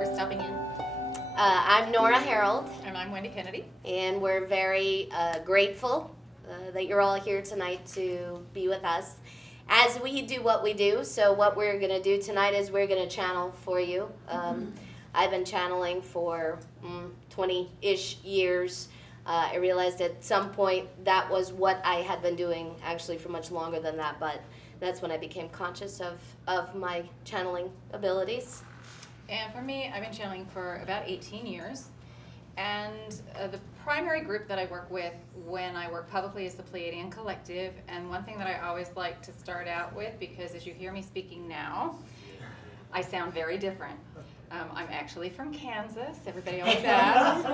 for stopping in. I'm Nora Harold, And I'm Wendy Kennedy. and we're very grateful that you're all here tonight to be with us as we do what we do. So what we're going to do tonight is we're going to channel for you. I've been channeling for 20-ish years. I realized at some point that was what I had been doing actually for much longer than that, but that's when I became conscious of my channeling abilities. And for me, I've been channeling for about 18 years. And the primary group that I work with when I work publicly is the Pleiadian Collective. And one thing that I always like to start out with, because as you hear me speaking now, I sound very different. I'm actually from Kansas, everybody always asks.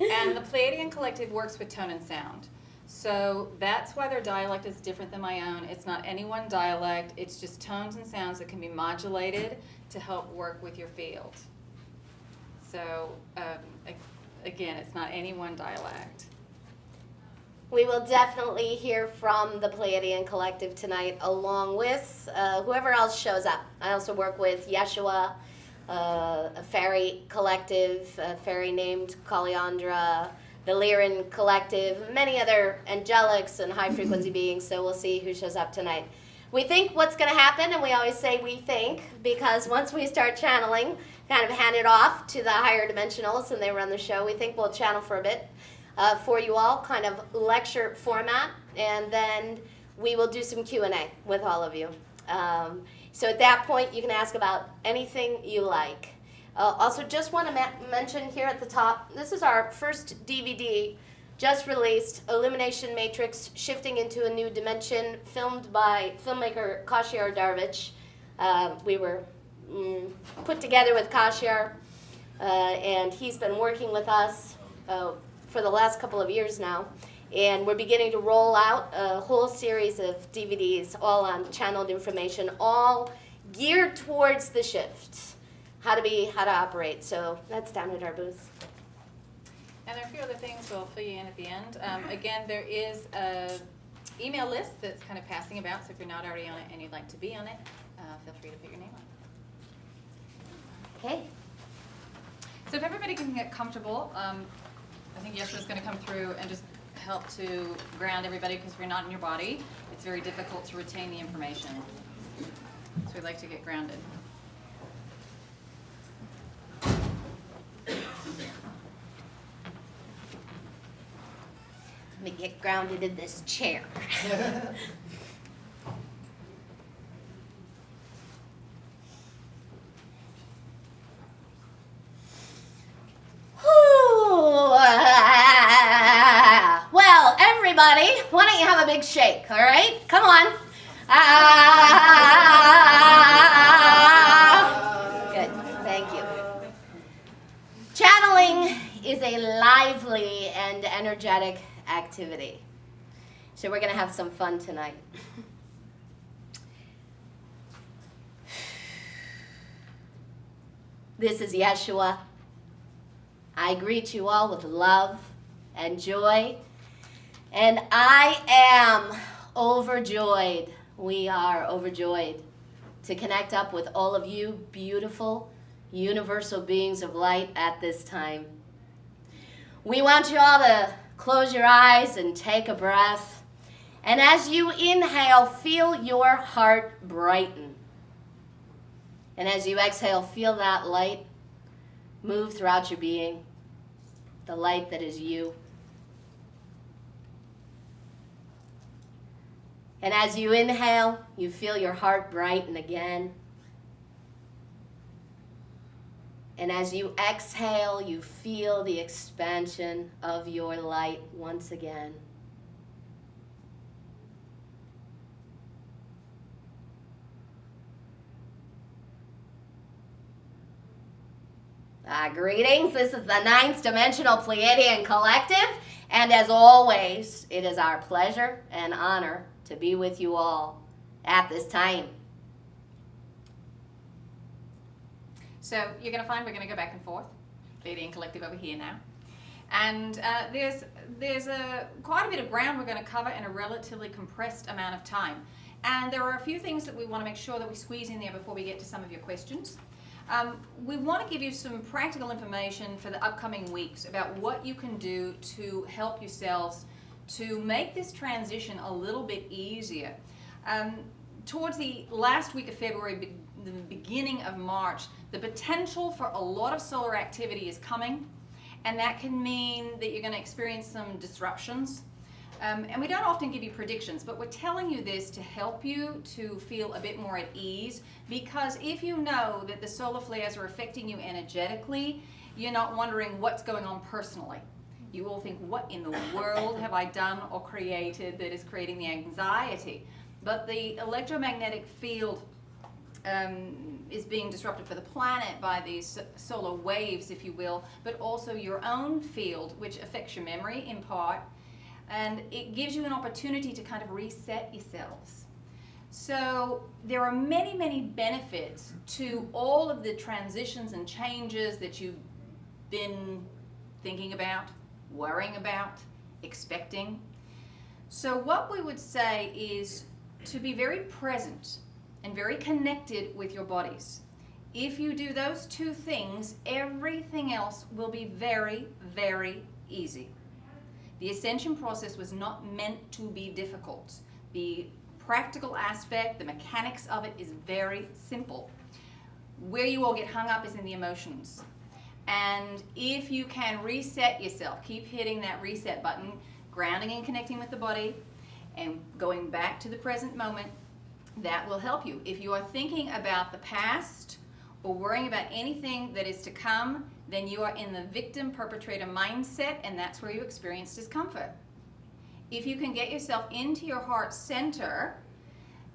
And the Pleiadian Collective works with tone and sound. So that's why their dialect is different than my own. It's not any one dialect, it's just tones and sounds that can be modulated to help work with your field. So again, it's not any one dialect. We will definitely hear from the Pleiadian Collective tonight, along with whoever else shows up. I also work with Yeshua, a fairy collective, a fairy named Kaliandra, the Lyran Collective, many other angelics and high-frequency beings, so we'll see who shows up tonight. We think what's going to happen, and we always say we think, because once we start channeling, kind of hand it off to the higher dimensionals, and they run the show, we think we'll channel for a bit for you all, kind of lecture format, and then we will do some Q&A with all of you. So at that point, you can ask about anything you like. Also, just want to mention here at the top, this is our first DVD, just released, Illumination Matrix, Shifting into a New Dimension, filmed by filmmaker Kashyar Darvich. We were put together with Kashyar, and he's been working with us for the last couple of years now. And we're beginning to roll out a whole series of DVDs, all on channeled information, all geared towards the shift. How to operate. So that's down at our booth. And there are a few other things we'll fill you in at the end. Again, there is an email list that's kind of passing about, so if you're not already on it and you'd like to be on it, feel free to put your name on. Okay. So if everybody can get comfortable, I think Yeshua's going to come through and just help to ground everybody, because if you're not in your body, it's very difficult to retain the information. So we'd like to get grounded. Let me get grounded in this chair. Well, everybody, why don't you have a big shake, all right? Come on. Good, thank you. Channeling is a lively and energetic activity. So we're going to have some fun tonight. This is Yeshua. I greet you all with love and joy. And I am overjoyed. We are overjoyed to connect up with all of you beautiful, universal beings of light at this time. We want you all to close your eyes and take a breath. And as you inhale, feel your heart brighten. And as you exhale, feel that light move throughout your being, the light that is you. And as you inhale, you feel your heart brighten again. And as you exhale, you feel the expansion of your light once again. Greetings, this is the Ninth Dimensional Pleiadian Collective, and as always, it is our pleasure and honor to be with you all at this time. So you're going to find we're going to go back and forth. Pleiadian Collective over here now. And there's quite a bit of ground we're going to cover in a relatively compressed amount of time. And there are a few things that we want to make sure that we squeeze in there before we get to some of your questions. We want to give you some practical information for the upcoming weeks about what you can do to help yourselves to make this transition a little bit easier. Towards the last week of February, the beginning of March, the potential for a lot of solar activity is coming, and that can mean that you're going to experience some disruptions. And we don't often give you predictions, but we're telling you this to help you to feel a bit more at ease, because if you know that the solar flares are affecting you energetically, you're not wondering what's going on personally. You will think, what in the world have I done or created that is creating the anxiety? But the electromagnetic field is being disrupted for the planet by these solar waves, if you will, but also your own field, which affects your memory in part, and it gives you an opportunity to kind of reset yourselves. So there are many, many benefits to all of the transitions and changes that you've been thinking about, worrying about, expecting. So what we would say is to be very present and very connected with your bodies. If you do those two things, everything else will be very, very easy. The ascension process was not meant to be difficult. The practical aspect, the mechanics of it is very simple. Where you all get hung up is in the emotions. And if you can reset yourself, keep hitting that reset button, grounding and connecting with the body, and going back to the present moment, that will help you. If you are thinking about the past or worrying about anything that is to come, then you are in the victim-perpetrator mindset, and that's where you experience discomfort. If you can get yourself into your heart center,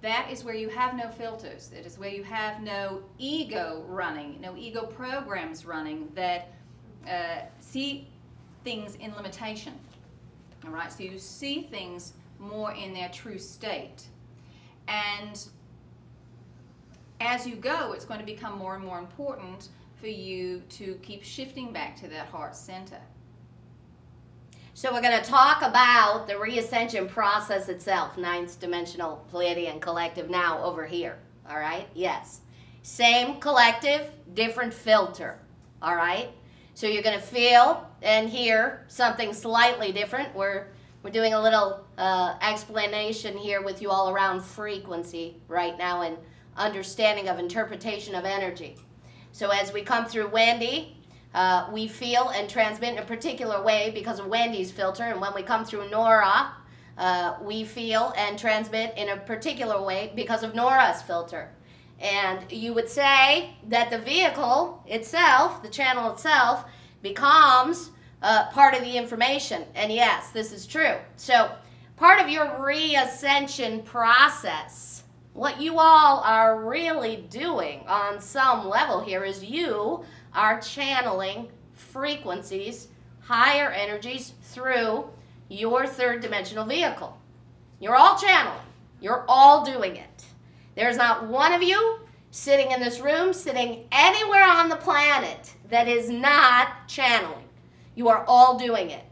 that is where you have no filters. It is where you have no ego running, no ego programs running that see things in limitation. All right, so you see things more in their true state. And as you go, it's going to become more and more important for you to keep shifting back to that heart center. So we're going to talk about the reascension process itself, ninth dimensional Pleiadian collective now over here. All right? Yes. Same collective, different filter. All right? So you're going to feel and hear something slightly different. We're doing a little explanation here with you all around frequency right now and understanding of interpretation of energy. So as we come through Wendy, we feel and transmit in a particular way because of Wendy's filter. And when we come through Nora, we feel and transmit in a particular way because of Nora's filter. And you would say that the vehicle itself, the channel itself, becomes part of the information. And yes, this is true. So part of your reascension process, what you all are really doing on some level here is you are channeling frequencies, higher energies through your third dimensional vehicle. You're all channeling. You're all doing it. There's not one of you sitting in this room, sitting anywhere on the planet that is not channeling. You are all doing it.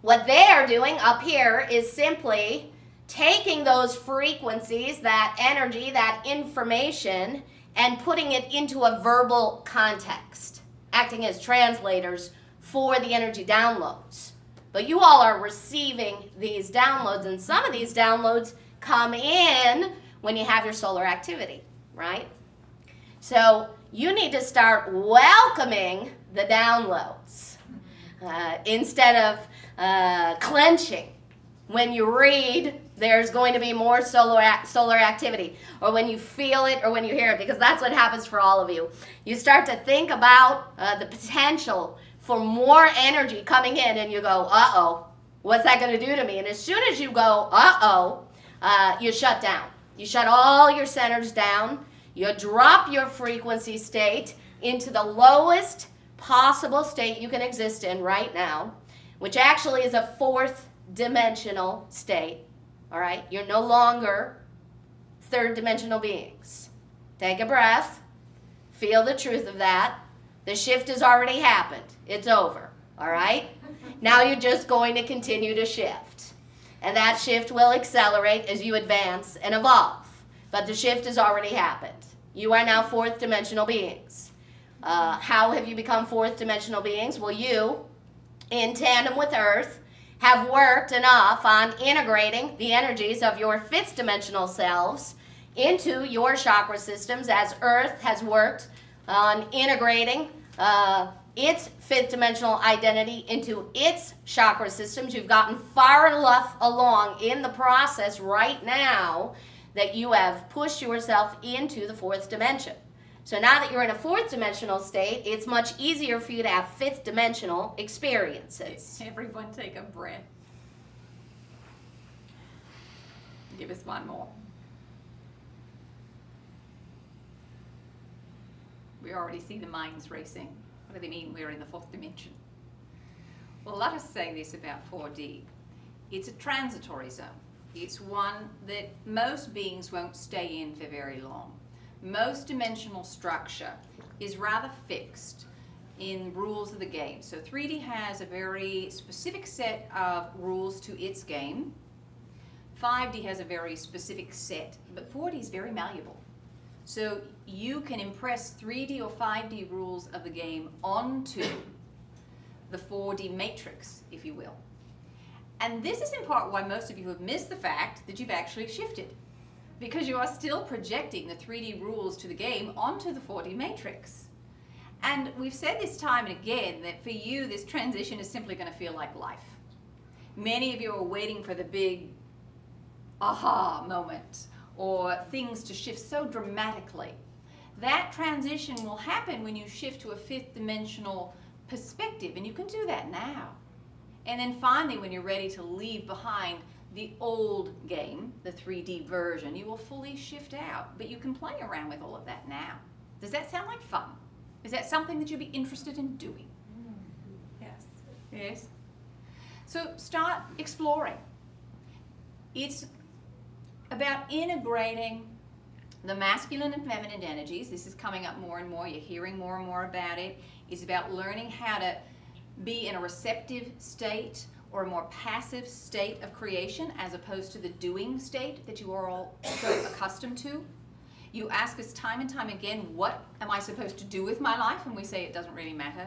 What they are doing up here is simply taking those frequencies, that energy, that information, and putting it into a verbal context, acting as translators for the energy downloads. But you all are receiving these downloads, and some of these downloads come in when you have your solar activity, right? So you need to start welcoming the downloads instead of clenching when you read there's going to be more solar activity, or when you feel it or when you hear it, because that's what happens for all of you. You start to think about the potential for more energy coming in, and you go, uh-oh, what's that going to do to me? And as soon as you go, uh-oh, you shut down. You shut all your centers down. You drop your frequency state into the lowest possible state you can exist in right now, which actually is a fourth dimensional state. All right? You're no longer third dimensional beings. Take a breath. Feel the truth of that. The shift has already happened. It's over. All right? Now you're just going to continue to shift. And that shift will accelerate as you advance and evolve. But the shift has already happened. You are now fourth dimensional beings. How have you become fourth dimensional beings? Well, you, in tandem with Earth, have worked enough on integrating the energies of your fifth dimensional selves into your chakra systems, as Earth has worked on integrating its fifth dimensional identity into its chakra systems. You've gotten far enough along in the process right now that you have pushed yourself into the fourth dimension. So now that you're in a fourth dimensional state, it's much easier for you to have fifth dimensional experiences. Everyone take a breath. Give us one more. We already see the minds racing. What do they mean we're in the fourth dimension? Well, let us say this about 4D. It's a transitory zone. It's one that most beings won't stay in for very long. Most dimensional structure is rather fixed in rules of the game. So 3D has a very specific set of rules to its game. 5D has a very specific set, but 4D is very malleable. So you can impress 3D or 5D rules of the game onto the 4D matrix, if you will. And this is in part why most of you have missed the fact that you've actually shifted, because you are still projecting the 3D rules to the game onto the 4D matrix. And we've said this time and again that for you, this transition is simply going to feel like life. Many of you are waiting for the big aha moment or things to shift so dramatically. That transition will happen when you shift to a fifth dimensional perspective, and you can do that now. And then finally, when you're ready to leave behind the old game, the 3D version, you will fully shift out. But you can play around with all of that now. Does that sound like fun? Is that something that you'd be interested in doing? Yes. Yes. So start exploring. It's about integrating the masculine and feminine energies. This is coming up more and more. You're hearing more and more about it. It's about learning how to be in a receptive state or a more passive state of creation as opposed to the doing state that you are all so accustomed to. You ask us time and time again, what am I supposed to do with my life? And we say it doesn't really matter.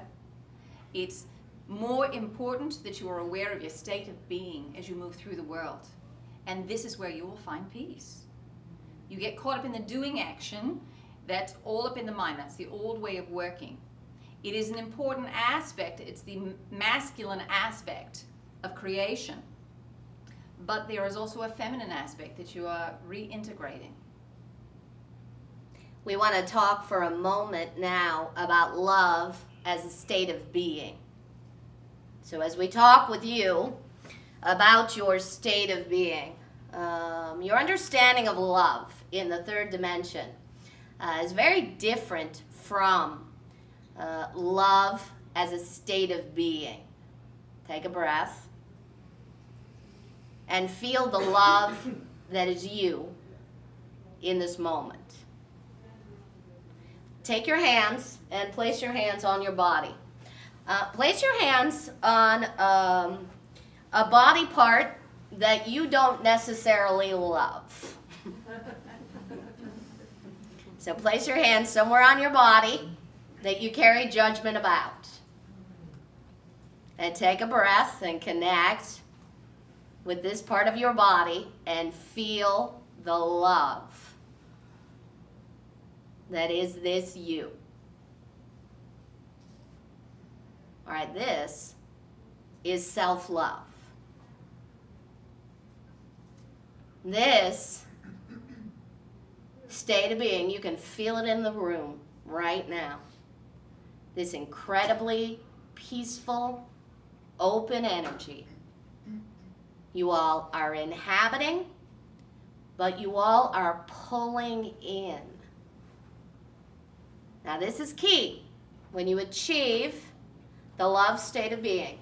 It's more important that you are aware of your state of being as you move through the world. And this is where you will find peace. You get caught up in the doing action, that's all up in the mind. That's the old way of working. It is an important aspect. It's the masculine aspect of creation. But there is also a feminine aspect that you are reintegrating. We want to talk for a moment now about love as a state of being. So as we talk with you about your state of being, your understanding of love in the third dimension is very different from love as a state of being. Take a breath and feel the love that is you in this moment. Take your hands and place your hands on your body. Place your hands on a body part that you don't necessarily love. So place your hands somewhere on your body that you carry judgment about. And take a breath and connect with this part of your body and feel the love that is this you. All right, this is self-love. This state of being, you can feel it in the room right now. This incredibly peaceful, open energy you all are inhabiting, but you all are pulling in. Now this is key. When you achieve the love state of being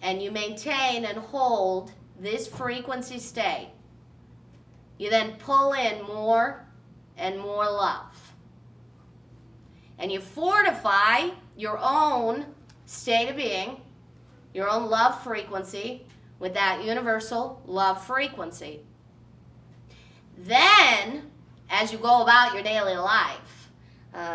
and you maintain and hold this frequency state, you then pull in more and more love. And you fortify your own state of being, your own love frequency with that universal love frequency. Then, as you go about your daily life.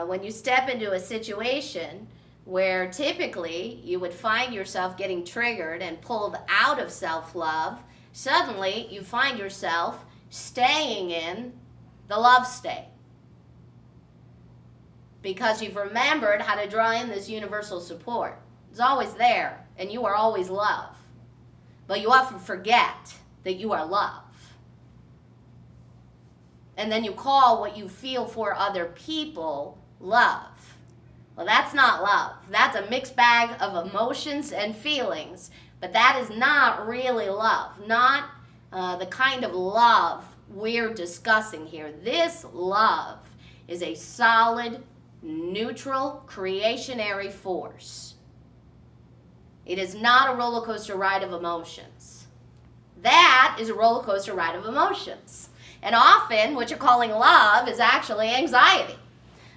When you step into a situation where typically you would find yourself getting triggered and pulled out of self-love, suddenly you find yourself staying in the love state. Because you've remembered how to draw in this universal support. It's always there, and you are always love. But you often forget that you are love. And then you call what you feel for other people love. Well, that's not love. That's a mixed bag of emotions and feelings, but that is not really love. Not the kind of love we're discussing here. This love is a solid, neutral, creationary force. It is not a roller coaster ride of emotions. That is a roller coaster ride of emotions. And often what you're calling love is actually anxiety.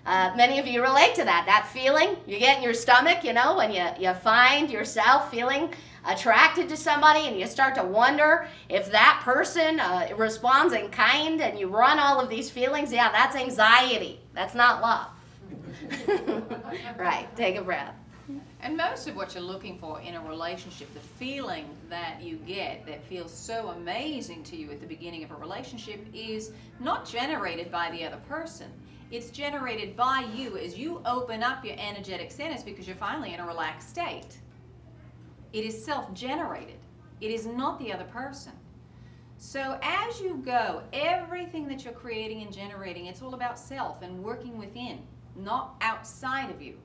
Many of you relate to that. That feeling you get in your stomach, you know, when you find yourself feeling attracted to somebody and you start to wonder if that person responds in kind, and you run all of these feelings. Yeah, that's anxiety. That's not love. Right, take a breath. And most of what you're looking for in a relationship, the feeling that you get that feels so amazing to you at the beginning of a relationship, is not generated by the other person. It's generated by you as you open up your energetic centers because you're finally in a relaxed state. It is self-generated. It is not the other person. So as you go, everything that you're creating and generating, it's all about self and working within, not outside of you.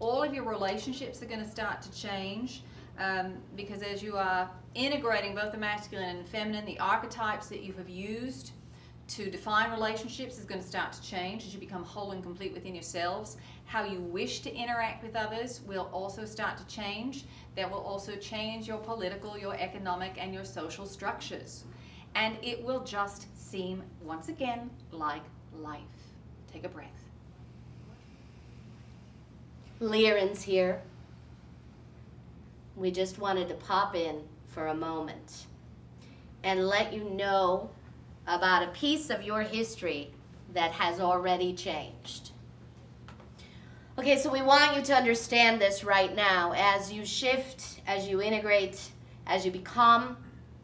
All of your relationships are going to start to change because as you are integrating both the masculine and feminine, the archetypes that you have used to define relationships is going to start to change as you become whole and complete within yourselves. How you wish to interact with others will also start to change. That will also change your political, your economic, and your social structures. And it will just seem, once again, like life. Take a breath. Lyran's here. We just wanted to pop in for a moment and let you know about a piece of your history that has already changed. Okay, so we want you to understand this right now as you shift, as you integrate, as you become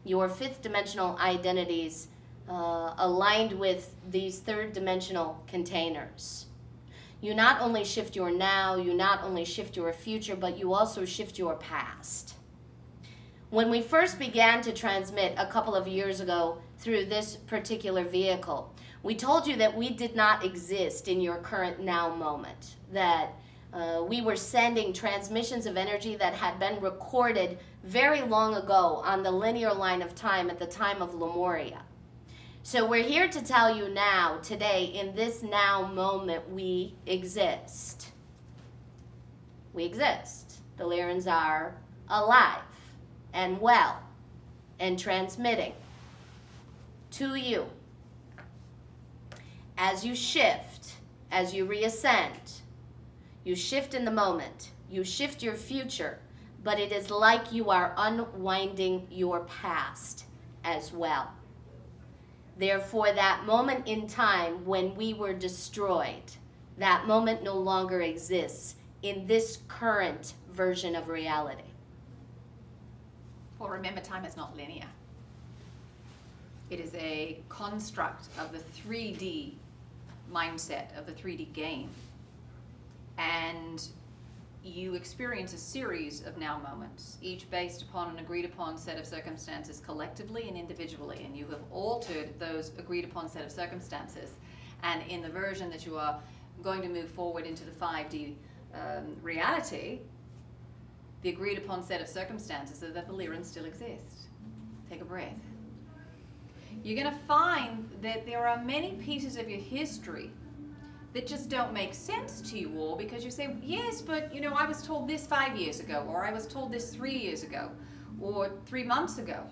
your fifth dimensional identities aligned with these third dimensional containers. You not only shift your now, you not only shift your future, but you also shift your past. When we first began to transmit a couple of years ago through this particular vehicle, we told you that we did not exist in your current now moment, that we were sending transmissions of energy that had been recorded very long ago on the linear line of time at the time of Lemuria. So we're here to tell you now, today, in this now moment, we exist. We exist. The Lyrans are alive and well and transmitting to you. As you shift, as you reascend, you shift in the moment, you shift your future, but it is like you are unwinding your past as well. Therefore, that moment in time when we were destroyed, that moment no longer exists in this current version of reality. Well, remember, time is not linear. It is a construct of the 3D mindset, of the 3D game. And you experience a series of now moments, each based upon an agreed upon set of circumstances collectively and individually. And you have altered those agreed upon set of circumstances. And in the version that you are going to move forward into the 5D reality, the agreed upon set of circumstances is that the Lyrans still exist. Take a breath. You're going to find that there are many pieces of your history that just don't make sense to you all, because you say, yes, but you know, I was told this 5 years ago, or I was told this 3 years ago, or 3 months ago.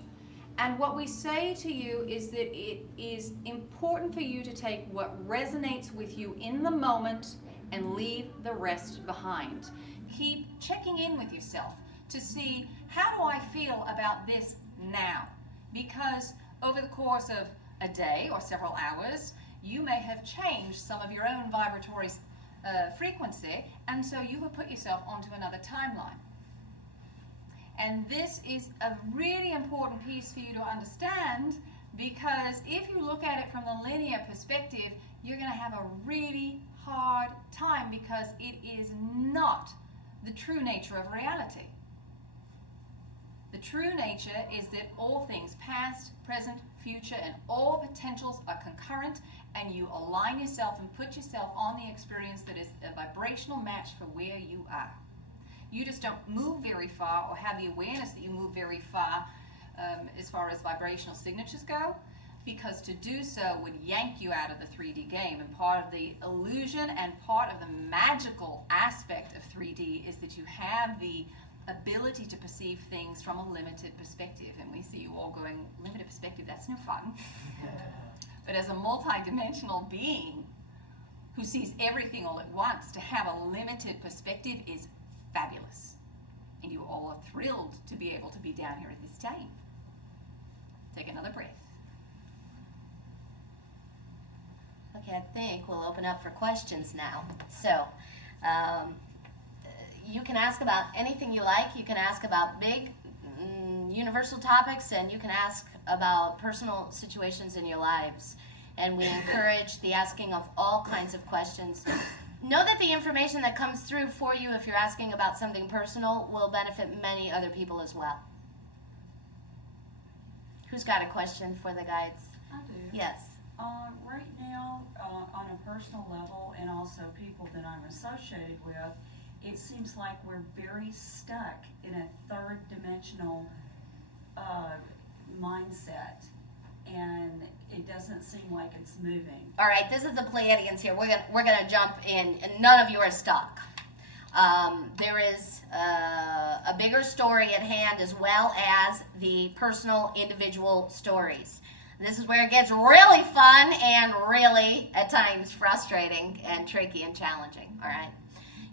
And what we say to you is that it is important for you to take what resonates with you in the moment and leave the rest behind. Keep checking in with yourself to see, how do I feel about this now? Because over the course of a day or several hours, you may have changed some of your own vibratory frequency, and so you have put yourself onto another timeline. And this is a really important piece for you to understand, because if you look at it from the linear perspective, you're going to have a really hard time, because it is not the true nature of reality. The true nature is that all things, past, present, future, and all potentials are concurrent, and you align yourself and put yourself on the experience that is a vibrational match for where you are. You just don't move very far or have the awareness that you move very far as far as vibrational signatures go, because to do so would yank you out of the 3D game. And part of the illusion and part of the magical aspect of 3D is that you have the ability to perceive things from a limited perspective. And we see you all going, limited perspective, that's no fun. But as a multi-dimensional being who sees everything all at once, to have a limited perspective is fabulous. And you all are thrilled to be able to be down here at this time. Take another breath. Okay, I think we'll open up for questions now. So, you can ask about anything you like. You can ask about big, universal topics, and you can ask about personal situations in your lives. And we encourage the asking of all kinds of questions. Know that the information that comes through for you, if you're asking about something personal, will benefit many other people as well. Who's got a question for the guides? I do. Yes. Right now, on a personal level, and also people that I'm associated with, it seems like we're very stuck in a third dimensional mindset, and it doesn't seem like it's moving. All right, this is the Pleiadians here. We're gonna jump in, and none of you are stuck. There is a bigger story at hand, as well as the personal individual stories. This is where it gets really fun and really, at times, frustrating and tricky and challenging, all right?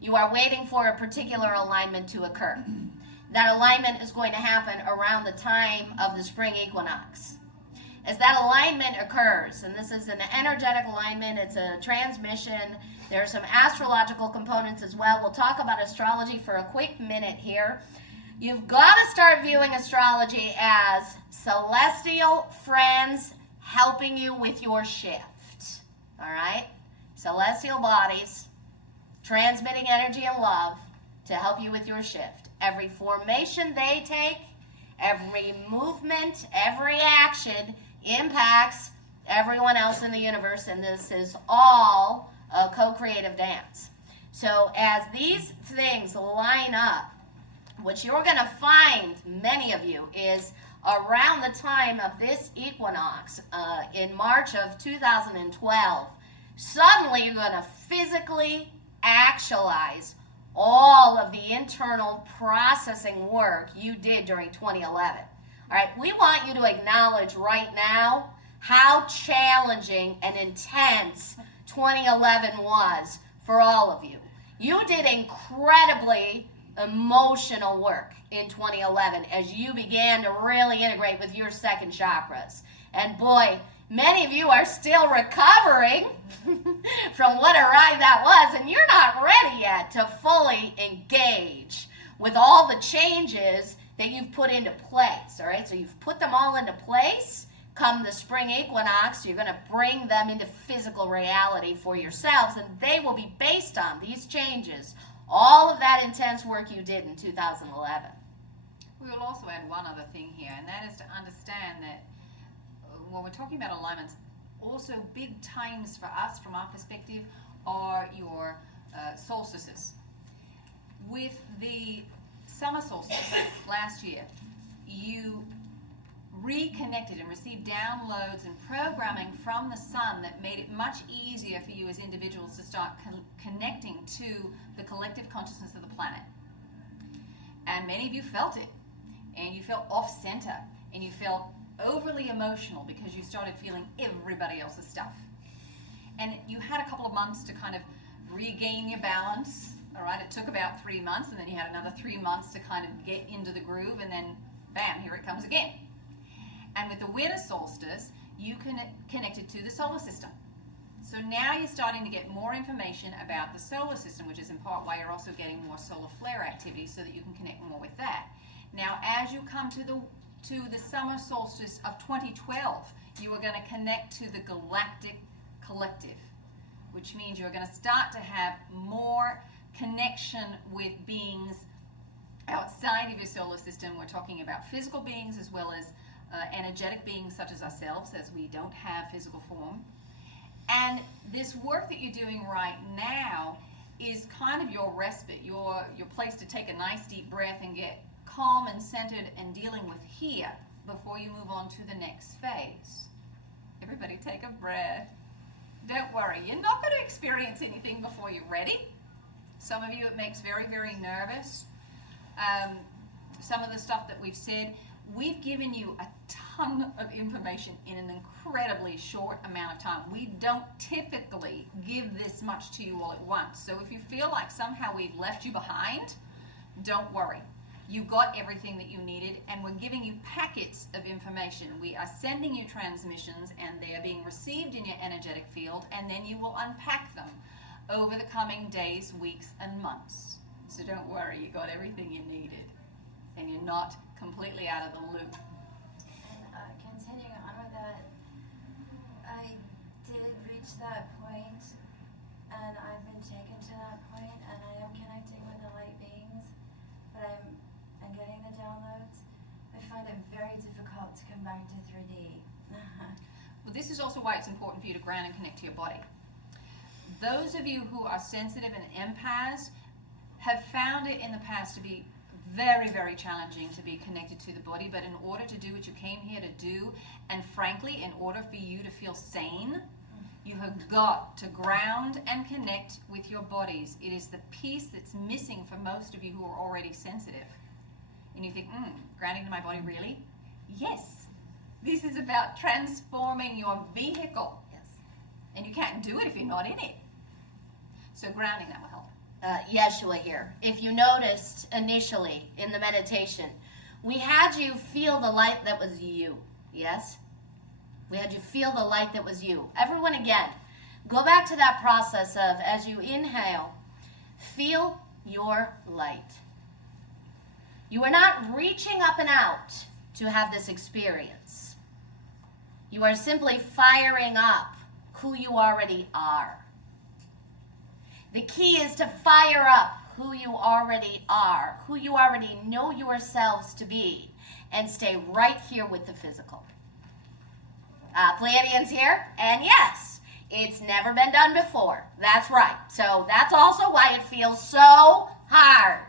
You are waiting for a particular alignment to occur. That alignment is going to happen around the time of the spring equinox. As that alignment occurs, and this is an energetic alignment, it's a transmission, there are some astrological components as well. We'll talk about astrology for a quick minute here. You've got to start viewing astrology as celestial friends helping you with your shift. All right? Celestial bodies transmitting energy and love to help you with your shift. Every formation they take, every movement, every action impacts everyone else in the universe, and this is all a co-creative dance. So as these things line up, what you're going to find, many of you, is around the time of this equinox in March of 2012, suddenly you're going to physically actualize all of the internal processing work you did during 2011. All right, we want you to acknowledge right now how challenging and intense 2011 was for all of you. You did incredibly emotional work in 2011 as you began to really integrate with your second chakras. And boy, many of you are still recovering from what a ride that was, and you're not ready yet to fully engage with all the changes that you've put into place, all right? So you've put them all into place. Come the spring equinox, you're going to bring them into physical reality for yourselves, and they will be based on these changes, all of that intense work you did in 2011. We will also add one other thing here, and that is to understand that when we're talking about alignments, also big times for us from our perspective are your solstices. With the summer solstice last year, you reconnected and received downloads and programming from the sun that made it much easier for you as individuals to start connecting to the collective consciousness of the planet. And many of you felt it, and you felt off-center, and you felt overly emotional because you started feeling everybody else's stuff. And you had a couple of months to kind of regain your balance, all right? It took about 3 months, and then you had another 3 months to kind of get into the groove, and then bam, here it comes again. And with the winter solstice, you connected to the solar system. So now you're starting to get more information about the solar system, which is in part why you're also getting more solar flare activity so that you can connect more with that. Now, as you come to the summer solstice of 2012, you are going to connect to the galactic collective, which means you're going to start to have more connection with beings outside of your solar system. We're talking about physical beings as well as energetic beings such as ourselves, as we don't have physical form. And this work that you're doing right now is kind of your respite, your place to take a nice deep breath and get calm and centered and dealing with here before you move on to the next phase. Everybody take a breath. Don't worry, you're not going to experience anything before you're ready. Some of you it makes very, very nervous. Some of the stuff that we've said, we've given you a ton of information in an incredibly short amount of time. We don't typically give this much to you all at once. So if you feel like somehow we've left you behind, don't worry. You got everything that you needed, and we're giving you packets of information. We are sending you transmissions, and they are being received in your energetic field, and then you will unpack them over the coming days, weeks, and months. So don't worry, you got everything you needed, and you're not completely out of the loop. And continuing on with that, I did reach that point, and I've been taken to that point, and I am connecting with the light beings, but I'm getting the downloads. I find it very difficult to come back to 3D. Well, this is also why it's important for you to ground and connect to your body. Those of you who are sensitive and empaths have found it in the past to be very, very challenging to be connected to the body, but in order to do what you came here to do, and frankly, in order for you to feel sane, you have got to ground and connect with your bodies. It is the piece that's missing for most of you who are already sensitive. And you think, grounding to my body, really? Yes. This is about transforming your vehicle. Yes. And you can't do it if you're not in it. So grounding, that will help. Yeshua here. If you noticed initially in the meditation, we had you feel the light that was you. Yes? We had you feel the light that was you. Everyone again, go back to that process of, as you inhale, feel your light. You are not reaching up and out to have this experience. You are simply firing up who you already are. The key is to fire up who you already are, who you already know yourselves to be, and stay right here with the physical. Pleiadians here, and yes, it's never been done before. That's right. So that's also why it feels so hard.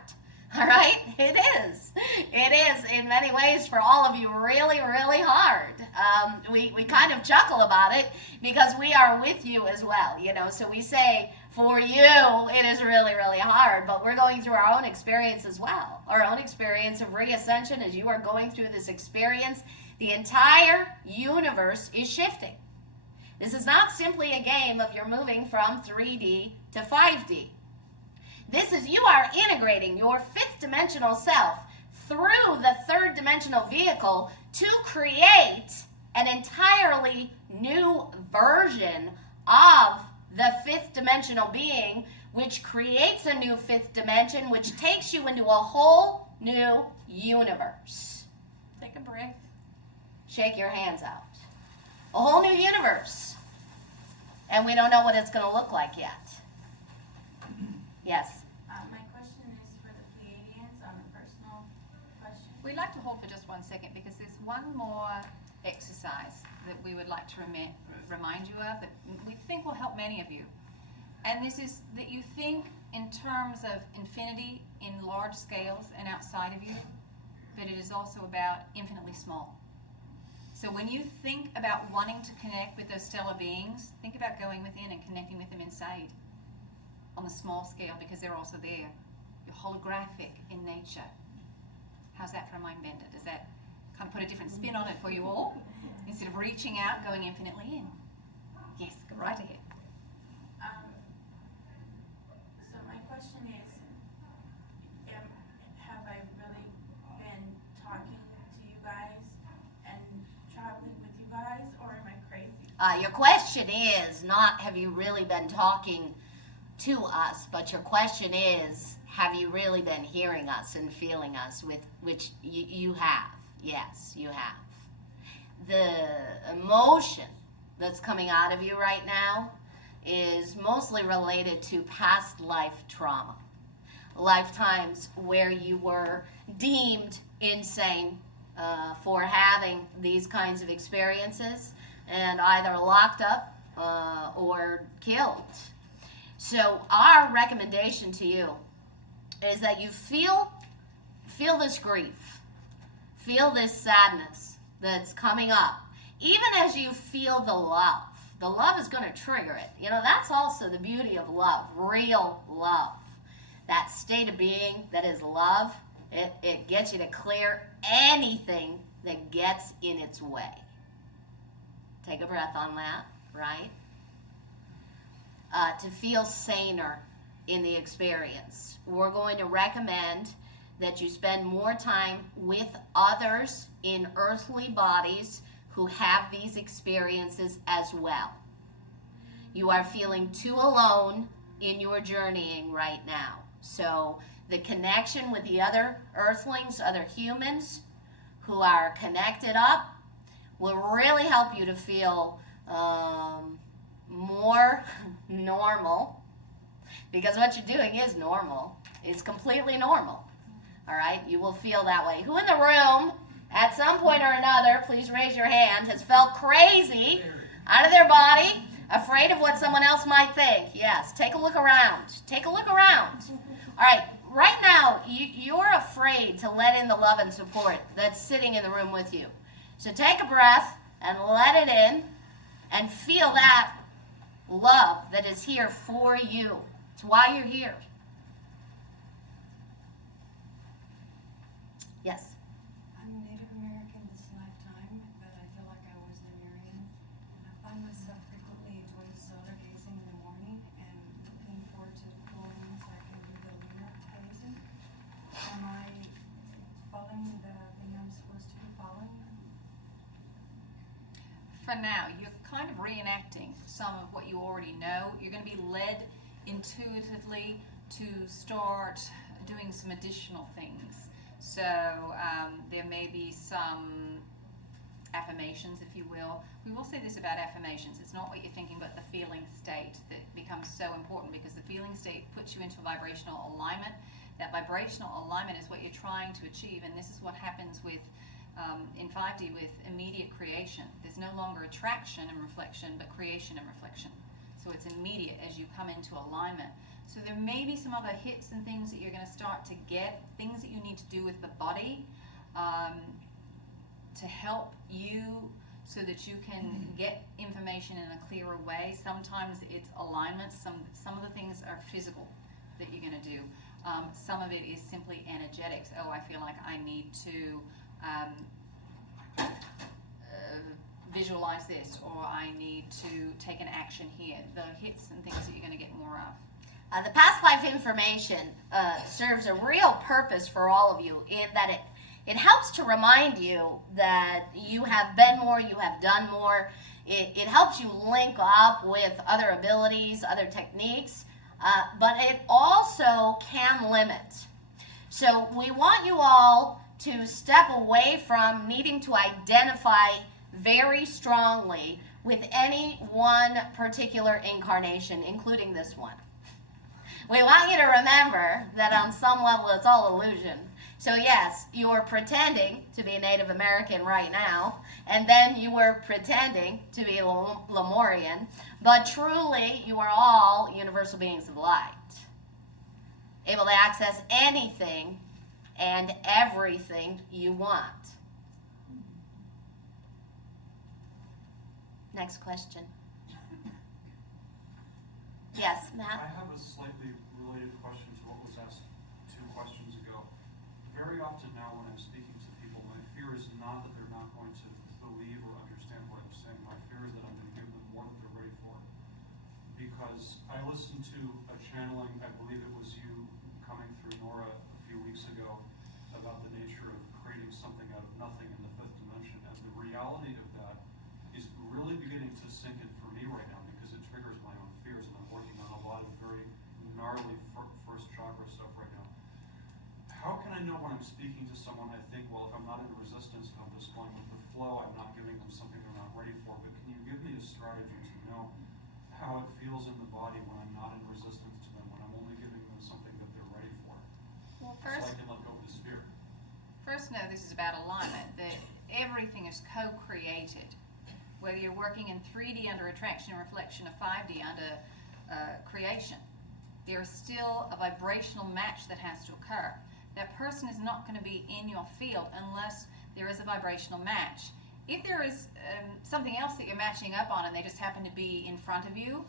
All right? It is. It is, in many ways, for all of you, really, really hard. We kind of chuckle about it because we are with you as well, you know. So we say, for you, it is really, really hard, but we're going through our own experience as well. Our own experience of reascension. As you are going through this experience, the entire universe is shifting. This is not simply a game of you're moving from 3D to 5D. This is you are integrating your fifth dimensional self through the third dimensional vehicle to create an entirely new version of the fifth dimensional being, which creates a new fifth dimension, which takes you into a whole new universe. Take a breath. Shake your hands out. A whole new universe. And we don't know what it's going to look like yet. Yes? My question is for the Pleiadians on a personal question. We'd like to hold for just 1 second because there's one more exercise that we would like to remind you of that we think will help many of you. And this is that you think in terms of infinity in large scales and outside of you, but it is also about infinitely small. So when you think about wanting to connect with those stellar beings, think about going within and connecting with them inside on the small scale, because they're also there. You're holographic in nature. How's that for a mind bender? Does that kind of put a different spin on it for you all? Instead of reaching out, going infinitely in. Yes, go right ahead. So my question is, have I really been talking to you guys and traveling with you guys, or am I crazy? Your question is not, have you really been talking to us, but your question is, have you really been hearing us and feeling us, with which you have. Yes, you have. The emotion that's coming out of you right now is mostly related to past life trauma. Lifetimes where you were deemed insane for having these kinds of experiences and either locked up or killed. So our recommendation to you is that you feel this grief, feel this sadness that's coming up, even as you feel the love. The love is going to trigger it. You know, that's also the beauty of love, real love. That state of being that is love, it gets you to clear anything that gets in its way. Take a breath on that, right? To feel saner in the experience, we're going to recommend that you spend more time with others in earthly bodies who have these experiences as well. You are feeling too alone in your journeying right now. So the connection with the other earthlings, other humans who are connected up, will really help you to feel more normal, because what you're doing is normal. It's completely normal. All right? You will feel that way. Who in the room, at some point or another, please raise your hand, has felt crazy out of their body, afraid of what someone else might think? Yes. Take a look around. Take a look around. All right. Right now, you're afraid to let in the love and support that's sitting in the room with you. So take a breath and let it in and feel that love that is here for you. It's why you're here. Yes? I'm Native American this lifetime, but I feel like I was Lemurian. And I find myself frequently doing solar gazing in the morning and looking forward to the full moon so I can do the lunar gazing. Am I following the thing I'm supposed to be following? For now, you're kind of reenacting some of what you already know. You're going to be led intuitively to start doing some additional things. So there may be some affirmations, if you will. We will say this about affirmations. It's not what you're thinking, but the feeling state that becomes so important, because the feeling state puts you into vibrational alignment. That vibrational alignment is what you're trying to achieve, and this is what happens with in 5D with immediate creation. There's no longer attraction and reflection, but creation and reflection. So it's immediate as you come into alignment. So there may be some other hits and things that you're going to start to get, things that you need to do with the body to help you so that you can get information in a clearer way. Sometimes it's alignment. Some of the things are physical that you're going to do. Some of it is simply energetics. Oh, I feel like I need to visualize this, or I need to take an action here. The hits and things that you're going to get more of. The past life information serves a real purpose for all of you, in that it helps to remind you that you have been more, you have done more. It helps you link up with other abilities, other techniques, but it also can limit. So we want you all to step away from needing to identify very strongly with any one particular incarnation, including this one. We want you to remember that on some level it's all illusion. So yes, you are pretending to be a Native American right now, and then you were pretending to be Lemurian, but truly you are all universal beings of light, able to access anything and everything you want. Next question. Yes, Matt? I have a slightly related question to what was asked 2 questions ago. Very often now when I'm speaking to people, my fear is not that they're not going to believe or understand what I'm saying. My fear is that I'm going to give them more than they're ready for. Because I listened to a channeling, I believe it was you coming through Nora a few weeks ago, about the nature of creating something out of nothing in the 5th dimension. And the reality of that is really really beginning to sink in for me right now because it triggers my own fears, and I'm working on a lot of very gnarly first chakra stuff right now. How can I know when I'm speaking to someone, I think, well, if I'm not in resistance, I'm just going with the flow, I'm not giving them something they're not ready for, but can you give me a strategy to know how it feels in the body when I'm not in resistance to them, when I'm only giving them something that they're ready for? Well, So I can let go of this fear. First, know this is about alignment, that everything is co-created. Whether you're working in 3D under attraction and reflection, or 5D under creation, there is still a vibrational match that has to occur. That person is not going to be in your field unless there is a vibrational match. If there is something else that you're matching up on and they just happen to be in front of you,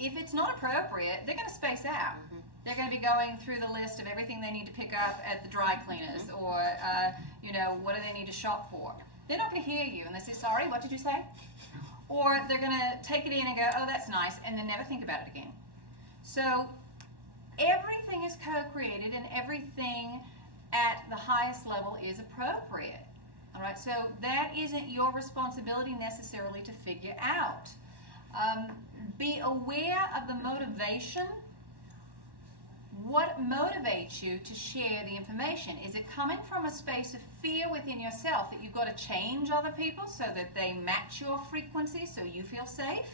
if it's not appropriate, they're going to space out. Mm-hmm. They're going to be going through the list of everything they need to pick up at the dry cleaners, or what do they need to shop for. They're not going to hear you and they say, sorry, what did you say? Or they're going to take it in and go, oh, that's nice, and then never think about it again. So everything is co-created, and everything at the highest level is appropriate. All right, so that isn't your responsibility necessarily to figure out. Be aware of the motivation. What motivates you to share the information? Is it coming from a space of fear within yourself that you've got to change other people so that they match your frequency so you feel safe?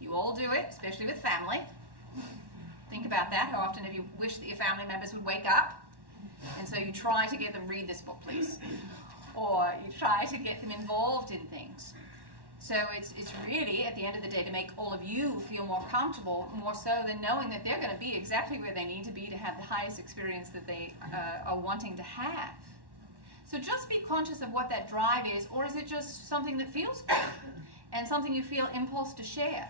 You all do it, especially with family. Think about that. How often have you wished that your family members would wake up? And so you try to get them, read this book, please. Or you try to get them involved in things. So it's really, at the end of the day, to make all of you feel more comfortable, more so than knowing that they're going to be exactly where they need to be to have the highest experience that they are wanting to have. So just be conscious of what that drive is, or is it just something that feels good and something you feel impulse to share?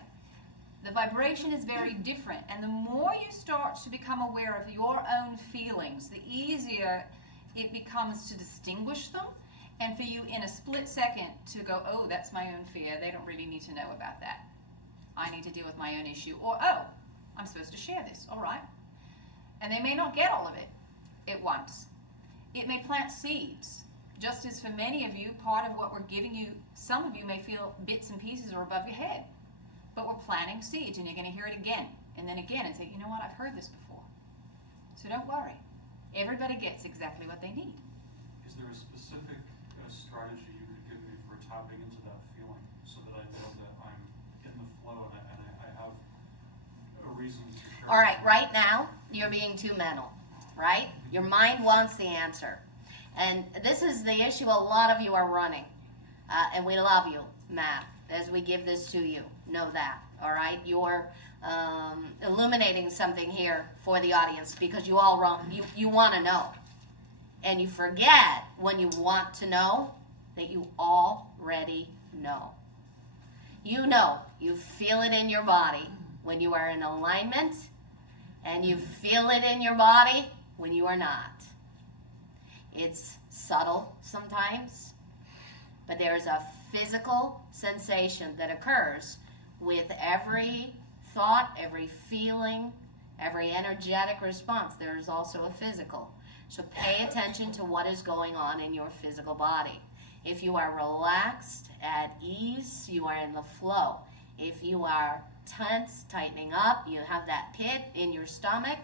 The vibration is very different, and the more you start to become aware of your own feelings, the easier it becomes to distinguish them, and for you in a split second to go, oh, that's my own fear, they don't really need to know about that. I need to deal with my own issue. Or, oh, I'm supposed to share this, all right. And they may not get all of it at once. It may plant seeds. Just as for many of you, part of what we're giving you, some of you may feel bits and pieces are above your head. But we're planting seeds, and you're going to hear it again and then again and say, you know what, I've heard this before. So don't worry. Everybody gets exactly what they need. Is there a specific strategy you could give me for tapping into that feeling so that I know that I'm in the flow and I have a reason to share? All right, right now, you're being too mental, right? Your mind wants the answer. And this is the issue a lot of you are running. And we love you, Matt, as we give this to you. Know that, all right? You're illuminating something here for the audience because you all you want to know. And you forget when you want to know that you already know. You know, you feel it in your body when you are in alignment, and you feel it in your body when you are not. It's subtle sometimes, but there's a physical sensation that occurs with every thought, every feeling, every energetic response. There is also a physical. So pay attention to what is going on in your physical body. If you are relaxed, at ease, you are in the flow. If you are tense, tightening up, you have that pit in your stomach,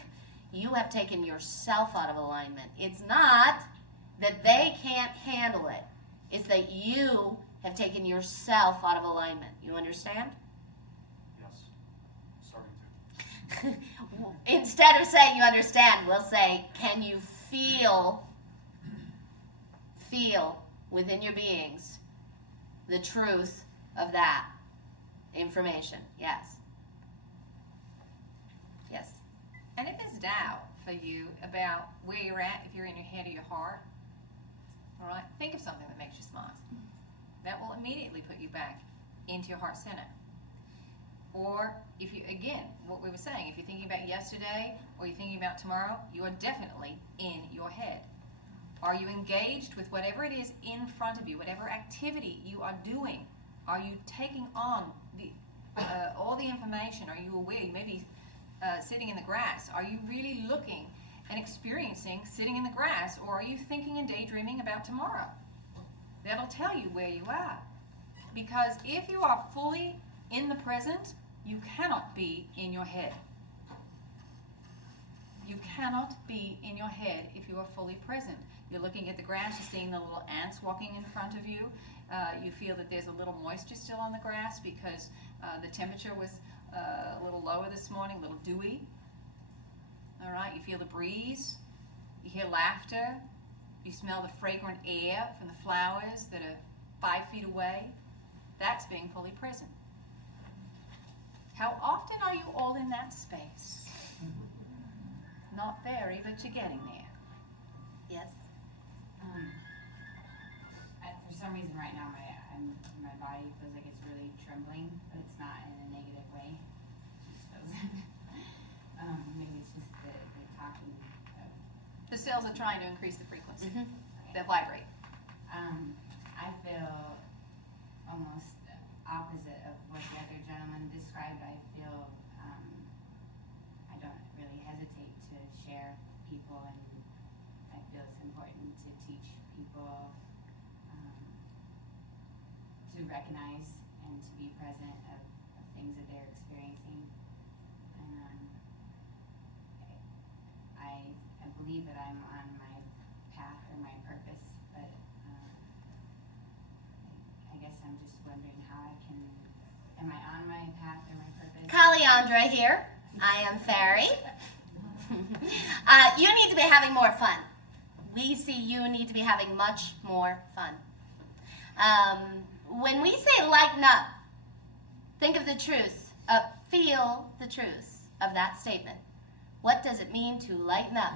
you have taken yourself out of alignment. It's not that they can't handle it. It's that you have taken yourself out of alignment. You understand? Yes. Starting to. Instead of saying you understand, we'll say, can you feel within your beings the truth of that information? Yes. Yes. And if there's doubt for you about where you're at, if you're in your head or your heart, all right, think of something that makes you smile. That will immediately put you back into your heart center. Or if you, again, what we were saying, if you're thinking about yesterday or you're thinking about tomorrow, you are definitely in your head. Are you engaged with whatever it is in front of you, whatever activity you are doing? Are you taking on all the information? Are you aware? You may be sitting in the grass. Are you really looking and experiencing sitting in the grass, or are you thinking and daydreaming about tomorrow? That'll tell you where you are. Because if you are fully in the present, you cannot be in your head. You cannot be in your head if you are fully present. You're looking at the grass, you're seeing the little ants walking in front of you. You feel that there's a little moisture still on the grass because the temperature was a little lower this morning, a little dewy. All right, you feel the breeze, you hear laughter, you smell the fragrant air from the flowers that are 5 feet away. That's being fully present. How often are you all in that space? Not very, but you're getting there. Yes. For some reason right now my body feels like it's really trembling, but it's not in a negative way. It just feels maybe it's just the talking of The cells are trying to increase the frequency. Mhm. They vibrate. I feel almost opposite of what the other gentleman described. I feel I don't really hesitate to share people, and I feel it's important to teach people to recognize and to be present of things that they're experiencing. And I believe that I'm on my path or my purpose, but I guess I'm just wondering how I can, am I on my path or my purpose? Kaliandra here. I am Fairy. You need to be having more fun. We see you need to be having much more fun. When we say lighten up, think of the truth, feel the truth of that statement. What does it mean to lighten up?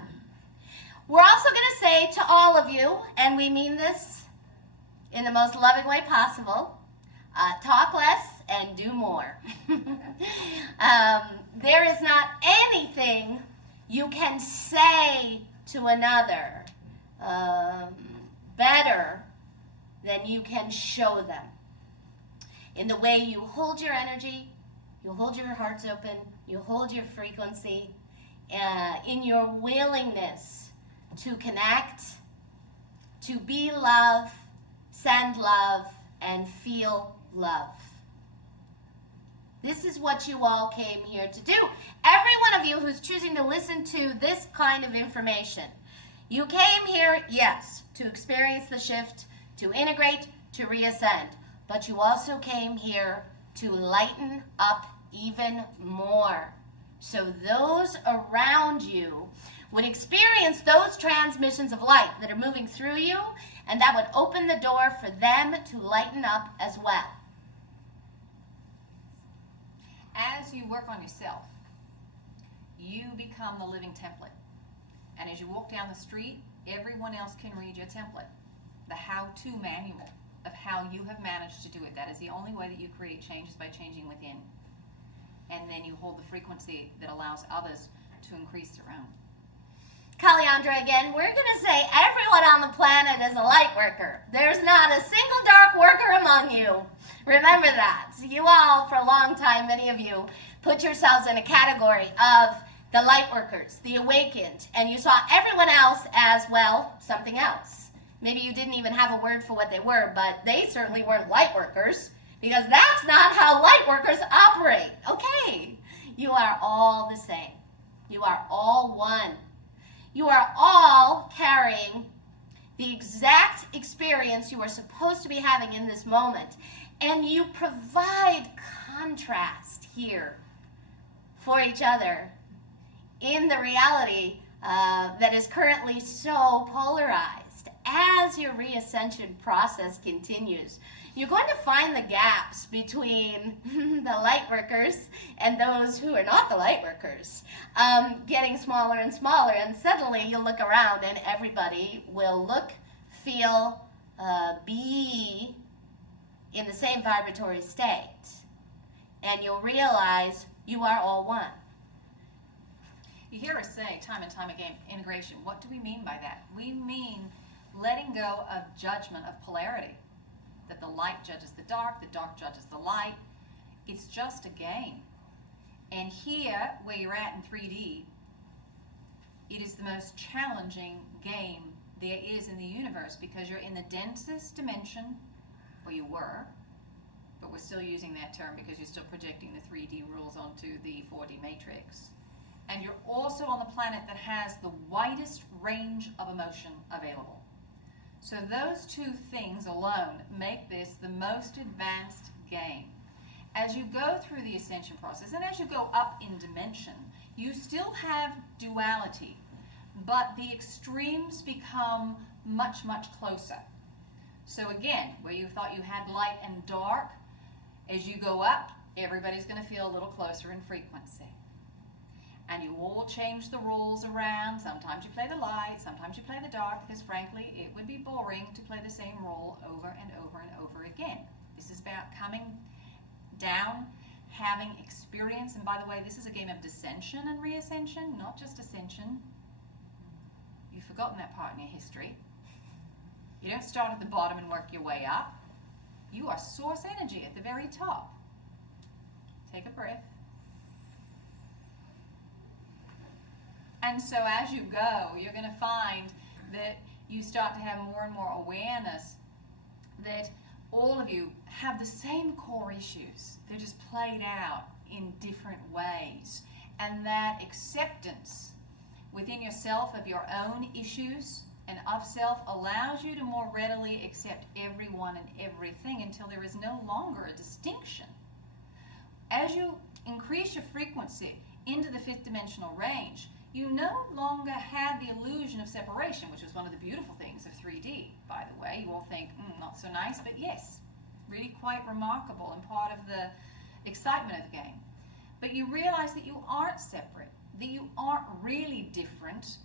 We're also going to say to all of you, and we mean this in the most loving way possible, talk less and do more. There is not anything you can say to another better than you can show them. In the way you hold your energy, you hold your hearts open, you hold your frequency, in your willingness to connect, to be love, send love, and feel love. This is what you all came here to do. Every one of you who's choosing to listen to this kind of information, you came here, yes, to experience the shift, to integrate, to reascend, but you also came here to lighten up even more. So those around you would experience those transmissions of light that are moving through you, and that would open the door for them to lighten up as well. As you work on yourself, you become the living template. And as you walk down the street, everyone else can read your template, the how-to manual of how you have managed to do it. That is the only way that you create change is by changing within. And then you hold the frequency that allows others to increase their own. Kaliandra again, we're going to say everyone on the planet is a light worker. There's not a single dark worker among you. Remember that. You all, for a long time, many of you, put yourselves in a category of the light workers, the awakened, and you saw everyone else as, well, something else. Maybe you didn't even have a word for what they were, but they certainly weren't light workers, because that's not how light workers operate. Okay, you are all the same. You are all one. You are all carrying the exact experience you are supposed to be having in this moment. And you provide contrast here for each other in the reality that is currently so polarized. As your reascension process continues, you're going to find the gaps between the light workers and those who are not the light workers getting smaller and smaller, and suddenly you'll look around and everybody will look, feel, be in the same vibratory state, and you'll realize you are all one. You hear us say time and time again, integration. What do we mean by that? We mean letting go of judgment of polarity. That the light judges the dark judges the light. It's just a game. And here, where you're at in 3D, it is the most challenging game there is in the universe, because you're in the densest dimension, or you were, but we're still using that term because you're still projecting the 3D rules onto the 4D matrix. And you're also on the planet that has the widest range of emotion available. So those two things alone make this the most advanced game. As you go through the ascension process, and as you go up in dimension, you still have duality, but the extremes become much, much closer. So again, where you thought you had light and dark, as you go up, everybody's going to feel a little closer in frequency. And you all change the rules around. Sometimes you play the light, sometimes you play the dark, because frankly, it would be boring to play the same role over and over and over again. This is about coming down, having experience, and by the way, this is a game of descension and reascension, not just ascension. You've forgotten that part in your history. You don't start at the bottom and work your way up. You are source energy at the very top. Take a breath. And so as you go, you're going to find that you start to have more and more awareness that all of you have the same core issues. They're just played out in different ways. And that acceptance within yourself of your own issues and of self allows you to more readily accept everyone and everything until there is no longer a distinction. As you increase your frequency into the fifth dimensional range, you no longer have the illusion of separation, which was one of the beautiful things of 3D, by the way. You all think, not so nice, but yes, really quite remarkable and part of the excitement of the game. But you realize that you aren't separate, that you aren't really different.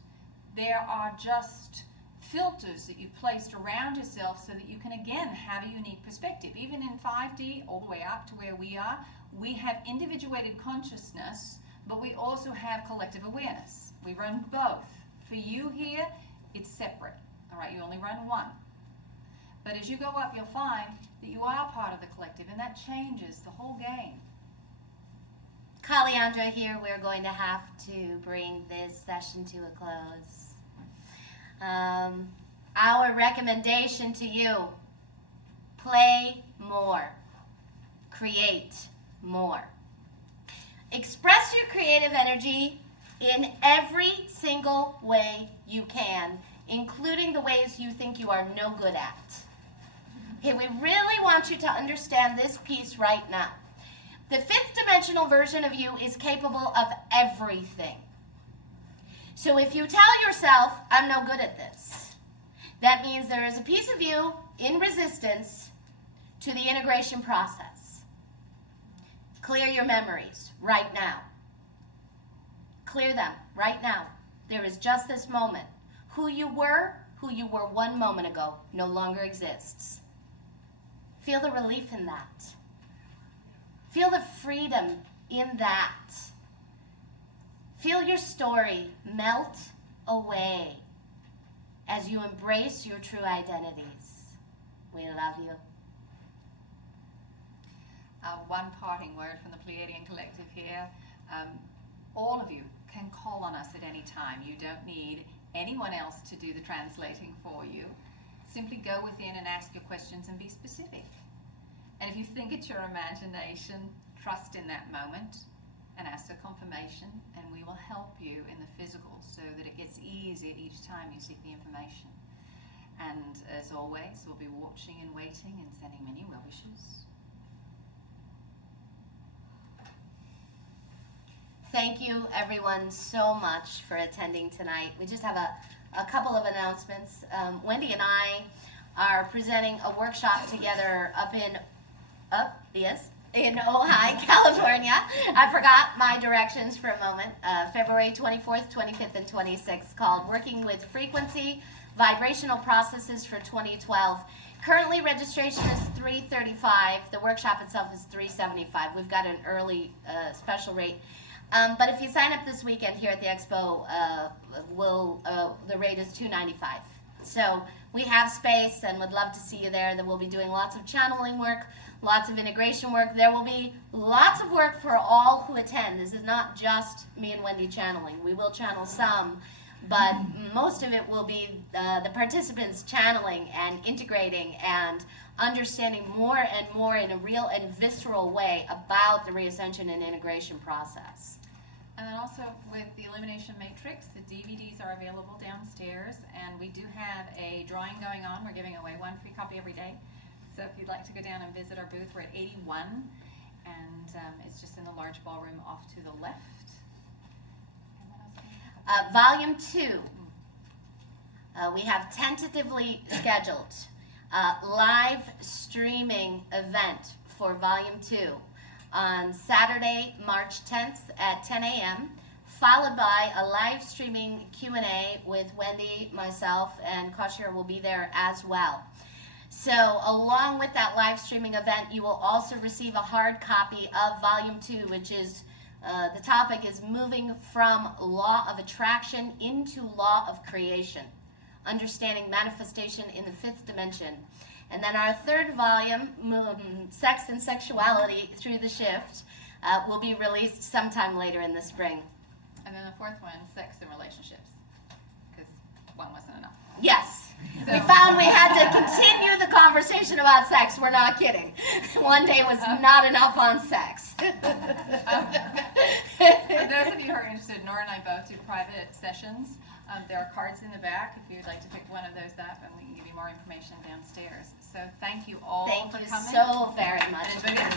There are just filters that you've placed around yourself so that you can again have a unique perspective. Even in 5D, all the way up to where we are, we have individuated consciousness, but we also have collective awareness. We run both. For you here, it's separate. All right, you only run one. But as you go up, you'll find that you are part of the collective, and that changes the whole game. Kaliandra here, we're going to have to bring this session to a close. Our recommendation to you, play more, create more. Express your creative energy in every single way you can, including the ways you think you are no good at. Okay, we really want you to understand this piece right now. The fifth dimensional version of you is capable of everything. So if you tell yourself, I'm no good at this, that means there is a piece of you in resistance to the integration process. Clear your memories right now. Clear them right now. There is just this moment. Who you were 1 moment ago, no longer exists. Feel the relief in that. Feel the freedom in that. Feel your story melt away as you embrace your true identities. We love you. One parting word from the Pleiadian Collective here. All of you can call on us at any time. You don't need anyone else to do the translating for you. Simply go within and ask your questions and be specific. And if you think it's your imagination, trust in that moment and ask for confirmation, and we will help you in the physical so that it gets easier each time you seek the information. And as always, we'll be watching and waiting and sending many well wishes. Thank you, everyone, so much for attending tonight. We just have a couple of announcements. Wendy and I are presenting a workshop together in Ojai, California. I forgot my directions for a moment. February 24th, 25th, and 26th, called Working with Frequency, Vibrational Processes for 2012. Currently, registration is $335. The workshop itself is $375. We've got an early special rate. But if you sign up this weekend here at the Expo, the rate is $295. So we have space and would love to see you there. Then we'll be doing lots of channeling work, lots of integration work. There will be lots of work for all who attend. This is not just me and Wendy channeling. We will channel some, but most of it will be the participants channeling and integrating and understanding more and more in a real and visceral way about the reascension and integration process. And then also with the Illumination Matrix, the DVDs are available downstairs, and we do have a drawing going on. We're giving away one free copy every day. So if you'd like to go down and visit our booth, we're at 81, and it's just in the large ballroom off to the left. And what else do we have? Volume 2, we have tentatively scheduled live streaming event for Volume 2 on Saturday, March 10th at 10 a.m., followed by a live streaming Q&A with Wendy, myself, and Kosher will be there as well. So along with that live streaming event, you will also receive a hard copy of Volume 2, which is, the topic is moving from law of attraction into law of creation, understanding manifestation in the fifth dimension. And then our third volume, Sex and Sexuality Through the Shift, will be released sometime later in the spring. And then the fourth one, Sex and Relationships, because one wasn't enough. Yes. So- We found we had to continue the conversation about sex. We're not kidding. One day was not enough on sex. For those of you who are interested, Nora and I both do private sessions. There are cards in the back if you'd like to pick one of those up, and we can give you more information downstairs. So thank you all Thank for you coming. so very much. And enjoy the